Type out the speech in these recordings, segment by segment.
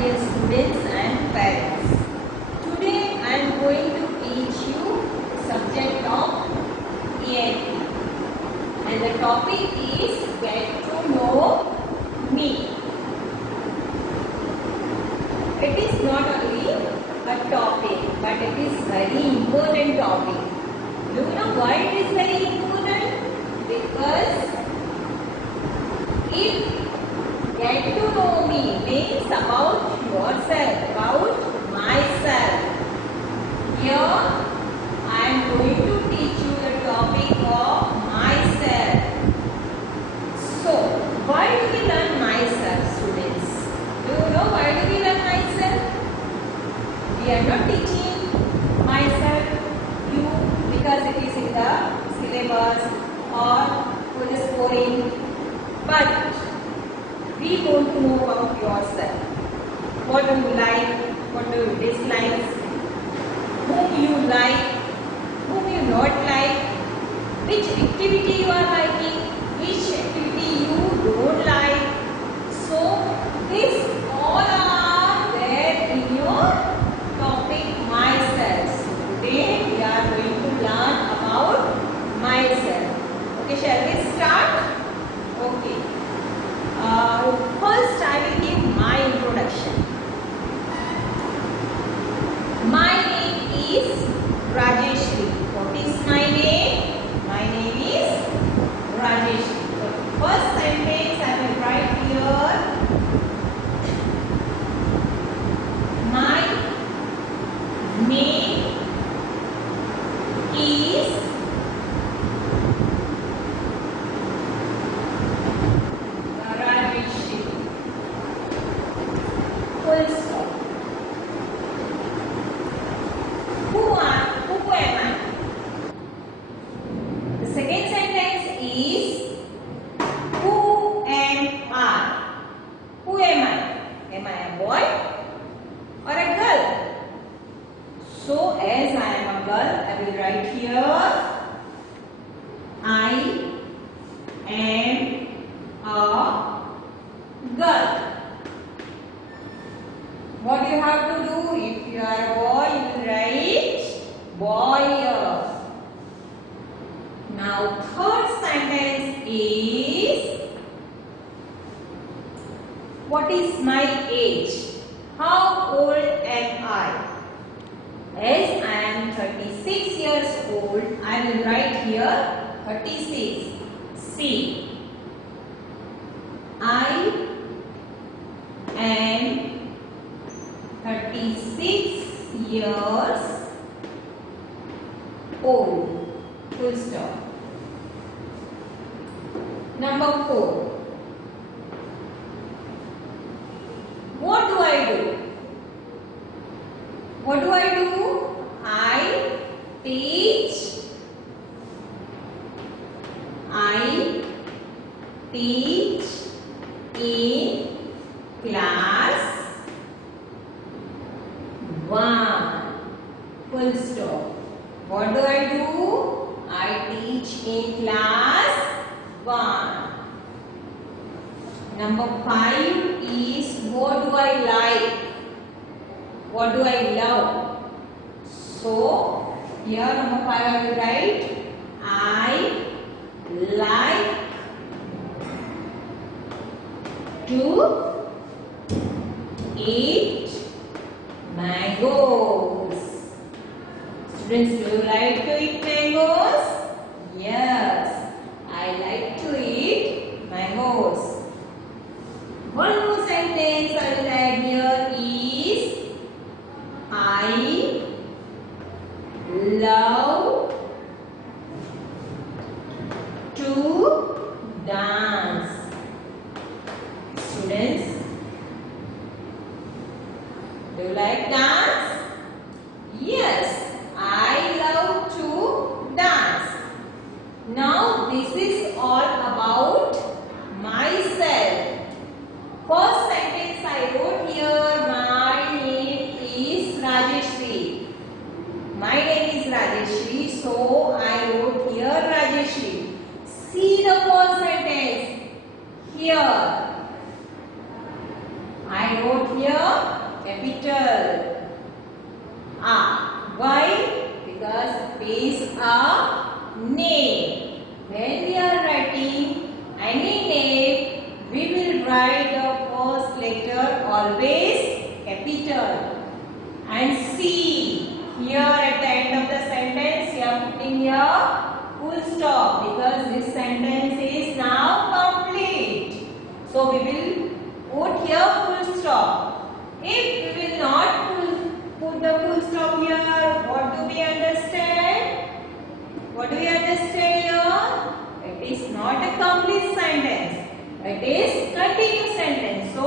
dear students and parents. Today I am going to teach you subject of ENT, and the topic is Get to Know Me. It is not only a topic, but it is very important topic. Do you know why it is very important? Because if get to know me means about yourself, about myself. Here I am going to teach you the topic of myself. So, why do we learn myself, students? Do you know why do we learn myself? We are not teaching myself, you, because it is in the syllabus or for the scoring, but we want to know about yourself. What do you like? What do you dislike? Whom you like? Whom you not like? Which activity you are liking? Which activity you don't like? So, this all are there in your topic myself. So, today we are going to learn about myself. Okay, shall we start? Okay. First, I will give my introduction. My name is Rajeshri. What is my name? My name is Rajeshri. The first sentence I will write here. My name is full stop. Who am I? The second sentence is who am I? Who am I? Am I a boy or a girl? So as I am a girl, I will write here I am a girl. What you have to do, if you are a boy, you will write boy. Now third sentence is what is my age? How old am I? As I am 36 years old, I will write here 36. See, I am 36 years old. Full stop. Number 4. What do I do? What do I do? I teach. I teach in class 1. Full stop. What do I do? I teach in class 1. Number 5 is what do I like? What do I love? So, here number 5 I will write I like to eat mangoes. Students, do you like to eat mangoes? Yes, I like to eat mangoes. One more sentence I will add here is I love to dance. Students, do you like dance? Yes, I love to dance. Now this is all about myself. First sentence I wrote here, my name is Rajeshri. My name is Rajeshri, so I wrote here Rajeshri. See the first sentence here. I wrote here capital R. Why? Because it is a name. When we are writing any name, we will write the first letter always capital. And C, here at the end of the sentence, you are putting here full stop because this sentence is now complete. So we will put here full stop. If we will not put the full stop here, what do we understand? What do we understand here? It is not a complete sentence. It is continuous sentence. So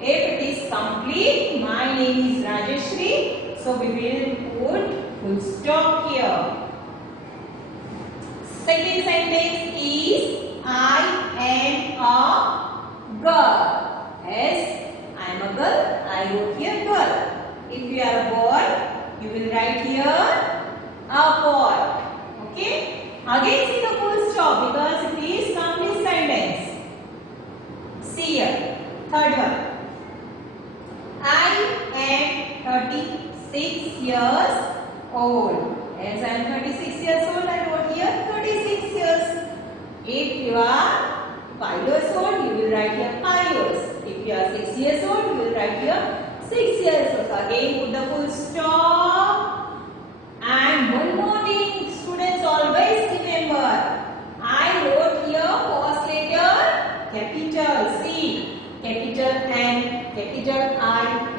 if it is complete, my name is Rajeshri. So we will put full stop here. Second sentence is I am a girl. Yes, I am a girl. I wrote here girl. If you are a boy, you will write here a boy. Okay. Again see the full stop because it is complete sentence. See here. Third one. I am 36 years old. As I am 36 years old, I wrote here 36 years. If you are 5 years old, you will write here 5 years. If you are 6 years old, you will write here 6 years old. So again put the full stop. And one more thing, students, always remember, I wrote here first letter capital C, capital N, capital I.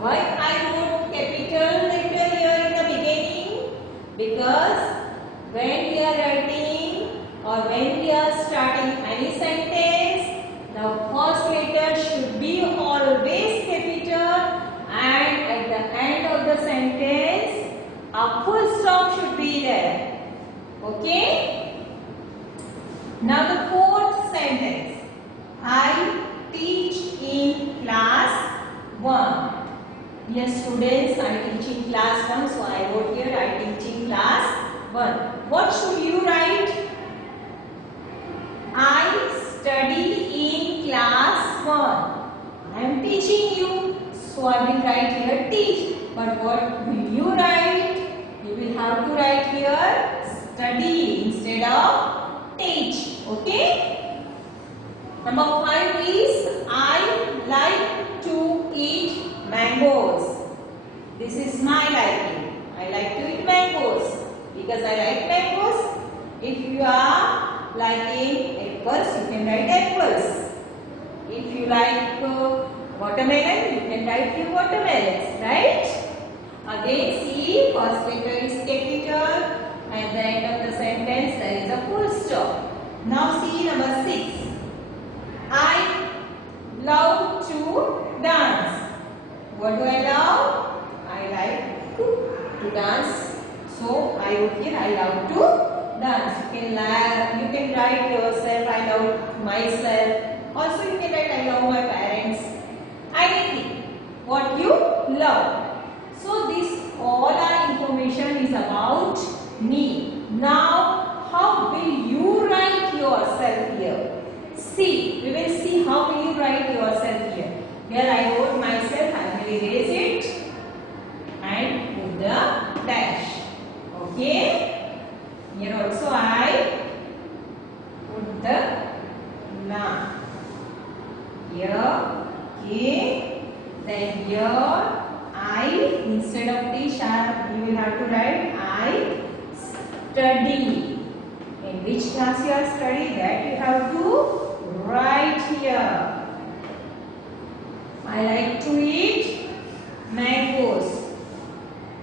Why I wrote capital letter here in the beginning? Because when we are writing or when we are starting any sentence, the first letter should be always capital, and at the end of the sentence, a full stop should be there. Okay? Now the fourth sentence. I teach in class 1. Yes, students, I teach in class 1. So I wrote here I teach in class 1. What should you write? I study in class 1. I am teaching you. So I will write here teach. But what will you write? You will have to write here study instead of teach. Okay? Number 5 is I like to eat mangoes. This is my liking. I like to eat mangoes because I like mangoes. If you are liking apples, you can write apples. If you like watermelon, you can write few watermelons, right? Again, see, first letter is capital. At the end of the sentence, there is a full stop. Now see number 6. I love to dance. What do I love? I like to dance. So I wrote here I love to dance. You can write yourself I love myself. Also you can write I love my parents. Anything. What you love. So this all our information is about me. Now how will you write yourself here? See, we will see how will you write yourself here. Here I wrote myself, I will erase it and put the dash. Okay. Here also I put the na. Here, okay. Then here I, instead of T sharp, you will have to write I study. In which class you are studying, that you have to write here. I like to eat mangoes.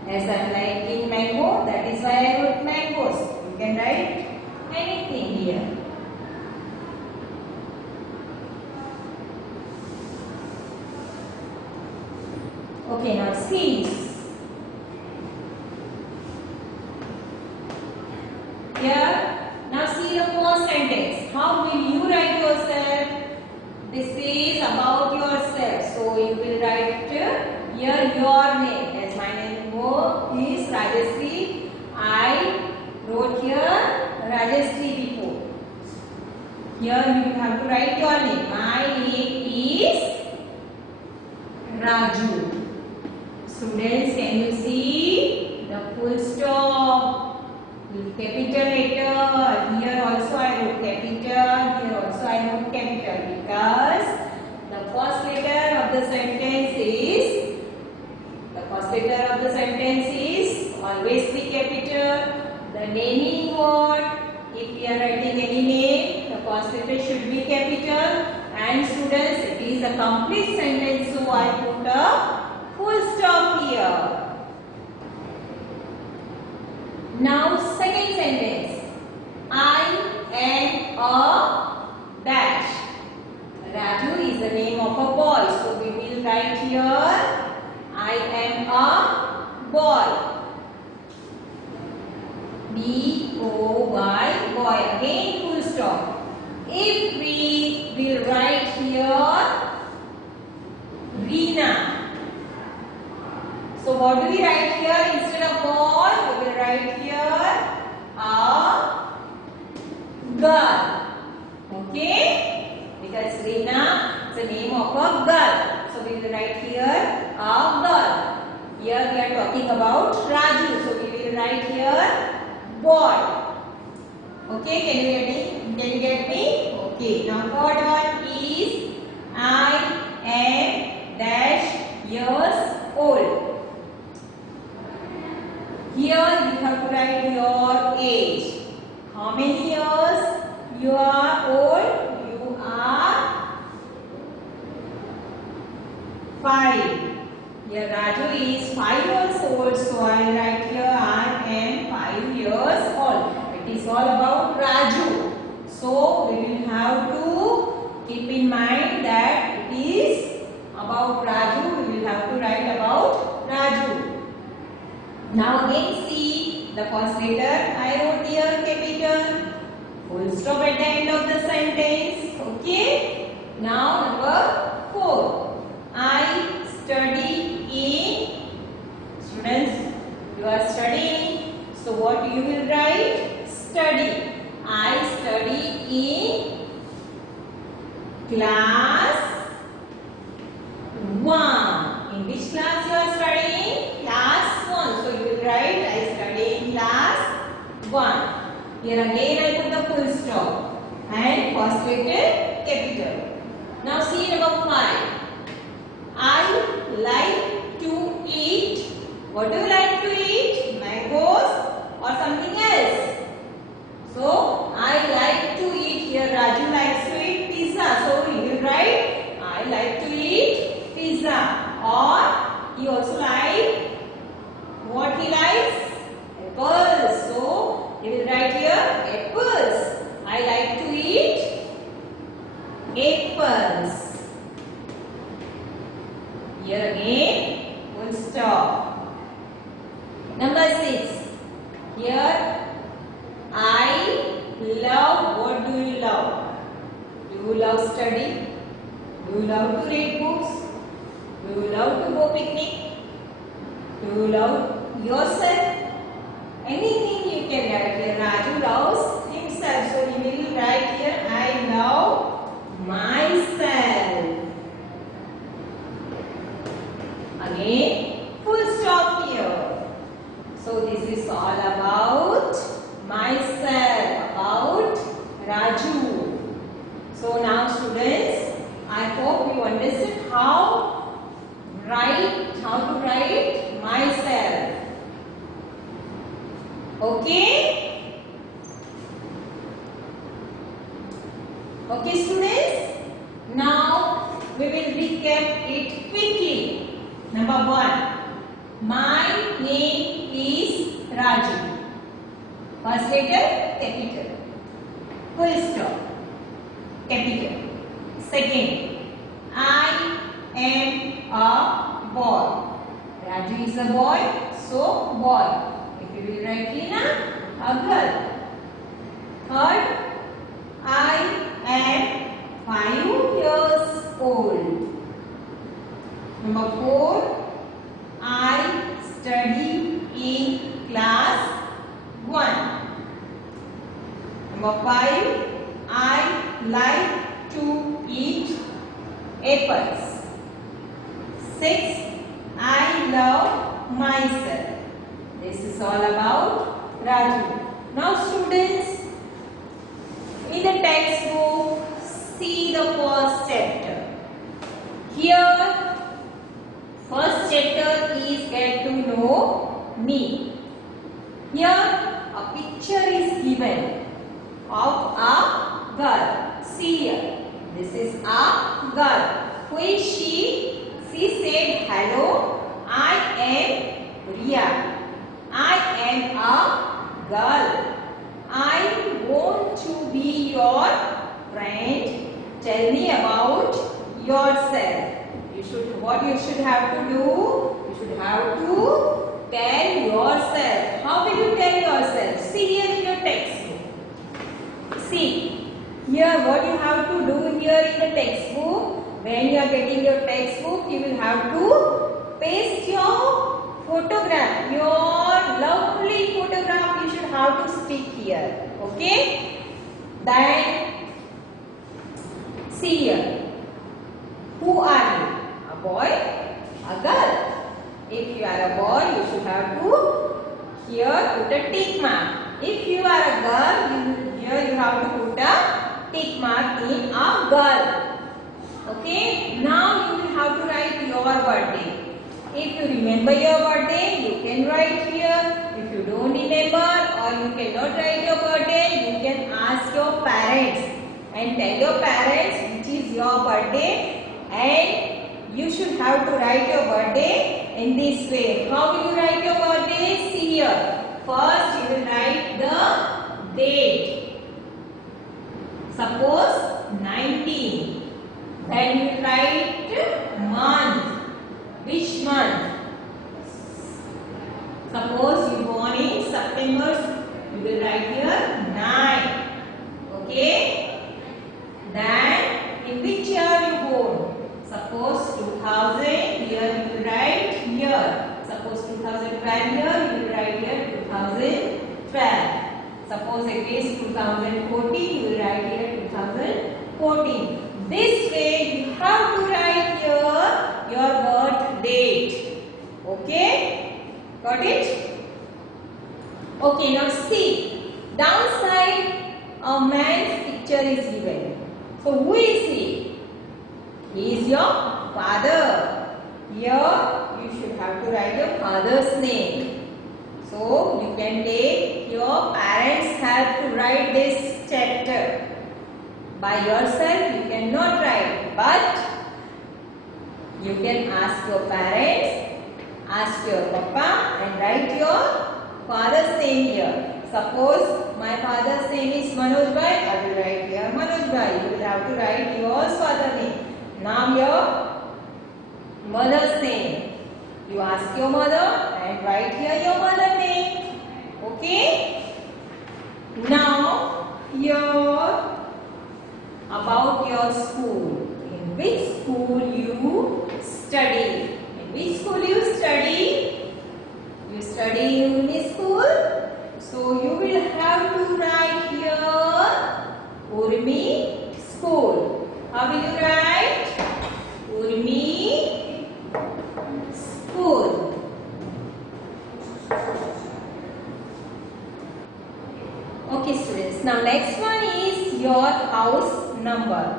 As I am liking mango, that is why I wrote mangoes. You can write anything here. Okay, now see. Here. Now see the first sentence. How will you write yourself? This is about yourself. So you will write here your name. As my name is Rajeshri, I wrote here Rajeshri before. Here you have to write your name. My name is Raju. Students, can you see the full stop? Capital letter. Here also I wrote capital. Here also I wrote capital because the first letter of the sentence is always be capital. The naming word, if we are writing any name, the first letter should be capital. And students, it is a complete sentence, so I put a full stop here. Now second sentence. I am a dash. Raju is the name of a boy, so we will write here I am a boy. B-O-Y, boy. Again full stop. If we will write here Reena. So what do we write here instead of boy? We will write here a girl. Okay? Because Reena is the name of a girl. So we will write here a girl. Here we are talking about Raju. So we will write here boy. Okay, can you get me? Okay, now third one is I am dash years old. Here you have to write your age. How many years you are old? You are 5. Here Raju is 5 years old, so I will write here I am 5 years old. It is all about Raju. So we will have to keep in mind that it is about Raju. We will have to write about Raju. Now again see the first letter I wrote here capital. Full stop at the end of the sentence. Okay. Now number 4. I study in. Students, you are studying. So what you will write? Study. I study in class 1. In which class you are studying? Class 1. So you will write I study in class 1. Here again I put the full stop and first letter capital. Now see number 5. I like to eat. What do you like to eat? Mangoes or something else? So I like to eat. Here Raju likes to eat pizza. So he will write I like to eat pizza. Or he also likes what he likes? Apples. So he will write here apples. I like to eat apples. Here again full stop. Number 6. Here I love. What do you love? Do you love study? Do you love to read books? Do you love to go picnic? Do you love yourself? Anything you can write here. Raju loves himself. So he will write here I love myself. Again full stop here. So this is all about myself, about Raju. So now students, I hope you understood how to write myself. Okay? Okay students? Now we will recap it quickly. Number 1. My name is Raju. First letter capital. Full stop. Capital. Second. I am a boy. Raju is a boy, so boy. If you will write Reena, a girl. Third. I am 5 years old. Number 4. I study in class 1. Number 5. I like to eat apples. 6. I love myself. This is all about Raju. Now students, in the textbook, see the first chapter. Here, first chapter is Get to Know Me. Here, a picture is given of a girl. See here, this is a girl. Who is she? She said, hello, I am Ria. I am a girl. I want to be your friend. Tell me about yourself. What you should have to do? You should have to tell yourself. How will you tell yourself? See here in your textbook. See here what you have to do here in the textbook. When you are getting your textbook, you will have to paste your photograph. Your lovely photograph you should have to stick here. Okay? Then see here. Who are you? A boy? A girl? If you are a boy, you should have to here put a tick mark. If you are a girl, here you have to put a tick mark in a girl. Okay, now you will have to write your birthday. If you remember your birthday, you can write here. If you don't remember or you cannot write your birthday, you can ask your parents and tell your parents which is your birthday, and you should have to write your birthday in this way. How will you write your birthday? See here. First you will write the date. Suppose 19. Then you write month. Which month? Suppose you born in September, you will write here 9. Okay? Then in which year you born? Suppose 2000, here you will write year. Suppose 2012 here, you will write here 2012. Suppose it is 2014, you will write here 2014. This way you have to write here your birth date. Okay? Got it? Okay, now see. Downside, a man's picture is given. So who is he? He is your father. Here you should have to write your father's name. So you can take your parents' help to write this chapter. By yourself you cannot write, but you can ask your parents, ask your papa and write your father's name here. Suppose my father's name is Manoj Bhai, I will write here Manoj Bhai. You will have to write your father's name. Now your mother's name. You ask your mother and write here your mother's name. Okay? Now here about your school. In which school you study? In which school you study? You study in which school? So you will have to write here Urmi School. How will you write? Urmi School. Okay students, now next one is your house number.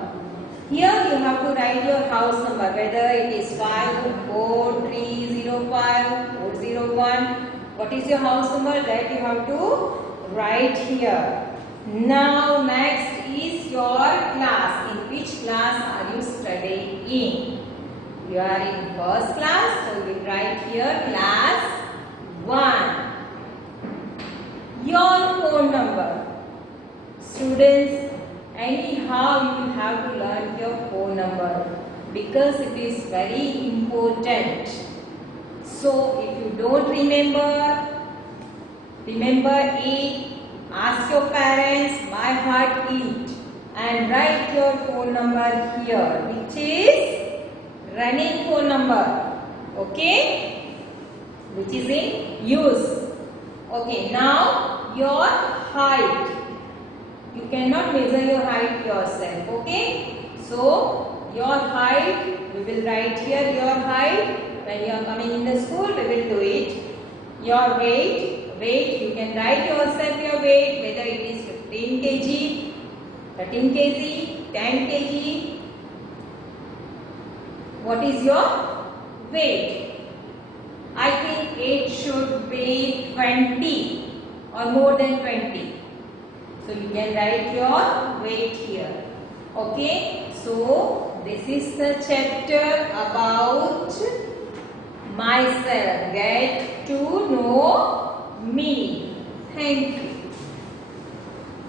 Here you have to write your house number, whether it is 54305, 401. What is your house number? That you have to write here. Now next is your class. In which class are you studying in? You are in first class, so you will write here class 1. Your phone number. Students, anyhow you will have to learn your phone number because it is very important. So if you don't remember it, ask your parents by heart it and write your phone number here, which is running phone number. Okay? Which is in use. Okay, now your height. You cannot measure your height yourself. Okay? So your height, we will write here your height. When you are coming in the school, we will do it. Your weight, you can write yourself your weight, whether it is 15 kg, 13 kg, 10 kg. What is your weight? I think it should be 20 or more than 20. So you can write your weight here. Okay, so this is the chapter about myself. Get to know me. Thank you.